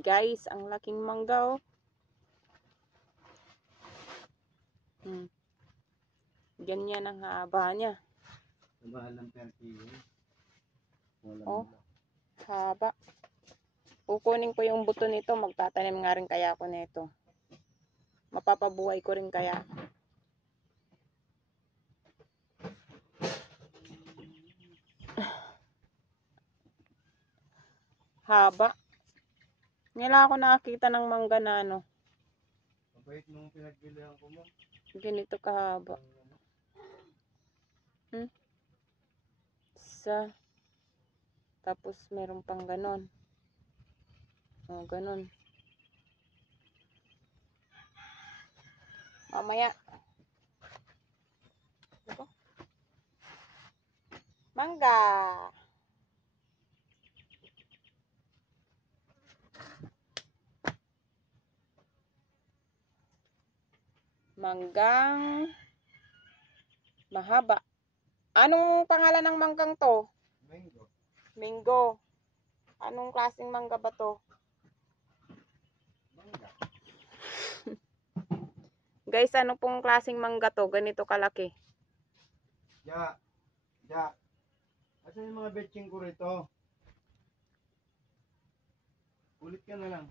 Guys, ang laking mangga oh. Ganyan ang haba niya. Mahal ng per kilo. Oh, haba. Kukunin ko yung buto nito. Magtatanim nga rin kaya ako nito. Mapapabuhay ko rin kaya. Haba. Ngayon ako nakakita ng mangga na ano. Mabait nung pinagbilihan ko mo. Ganito kahaba. Isa. Tapos meron pang ganon. O, ganon. Mamaya. Ito. Mangga. Manggang mahaba. Anong pangalan ng manggang to? Mango. Mango. Anong klaseng mangga ba to? Mangga. Guys, ano pong klaseng mangga to? Ganito kalaki. Ja. Asan yung mga betching ko rito? Ulit ka na lang.